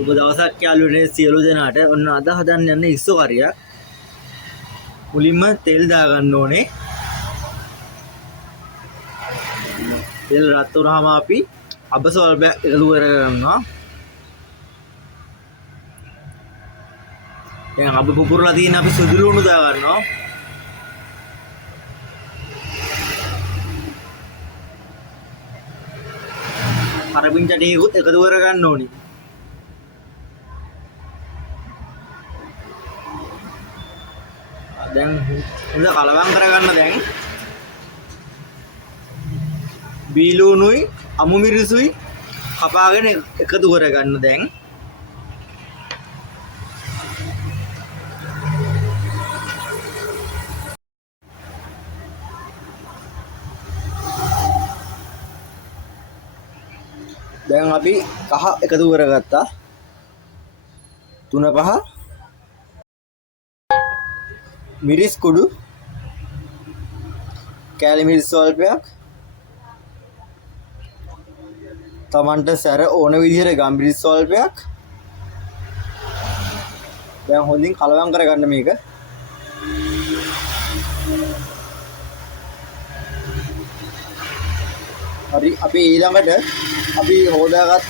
සුබ දවසක් යාළුවනේ සියලු දෙනාට. ඔන්න අද හදන්න යන්නේ ඉස්සෝ කරියක්. මුලින්ම තෙල් දාගන්න ඕනේ. තෙල් රත් වුණාම අපි අබ ස්වල්පයක් එකතු කරගන්නවා. දැන් අබ පුපුරලා තියෙන අපි සුදු ලුණු දාගන්නවා. කරපින් චටියකුත් එකතු කරගන්න ඕනේ. දැන් හොඳ කලවම් කරගන්න. දැන් බීලුණුයි අමු මිරිසුයි කපාගෙන එකතු කරගන්න. දැන් අපි කහ එකතු කරගත්තා. 3-5 මිරිස් කුඩු, කෑලි මිරිස් ස්වල්පයක්, තමන්ට සැර ඕන විදිහට ගම්මිරිස් ස්වල්පයක්. දැන් හොඳින් කලවම් කරගන්න මේක. හරි, අපි ඊළඟට අපි හොදාගත්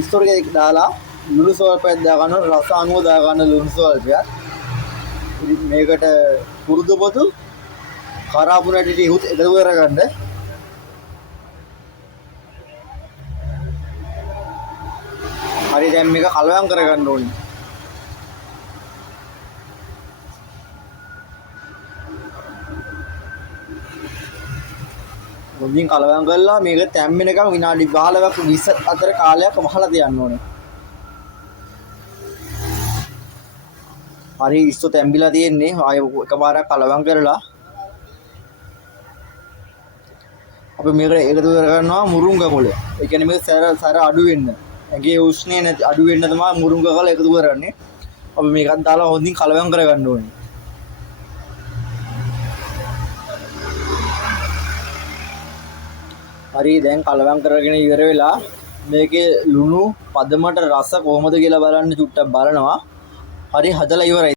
ඉස්තෝරියක් දාලා ලුණු ස්වල්පයක් දාගන්න. රස අනුව දාගන්න ලුණු ස්වල්පයක්. මේකට කුරුදු පොතු කරාපුන ටික එකතු කරගන්න. හරි, දැන් මේක කලවම් කරගන්න ඕනේ. මුලින් කලවම් කරලා මේක තැම්බෙනකම් විනාඩි 15ක් 20 අතර කාලයක් වහලා තියන්න ඕනේ. හරි, ඉස්සෝ තැම්බිලා තියෙන්නේ. ආයෙ එකපාරක් කලවම් කරලා අපි මේකට එකතු කරගන්නවා මුරුංග කොළ. ඒ කියන්නේ මේක සැර අඩු වෙන්න. ඇගේ උෂ්ණය නැති අඩු වෙන්න තමයි මුරුංග කොළ එකතු කරන්නේ. අපි මේකත් දාලා හොඳින් කලවම් කරගන්න ඕනේ. හරි, දැන් කලවම් කරගෙන ඉවර වෙලා මේකේ ලුණු පදමට රස කොහොමද කියලා බලන්න චුට්ටක් බලනවා. හරි, හදලා ඉවරයි.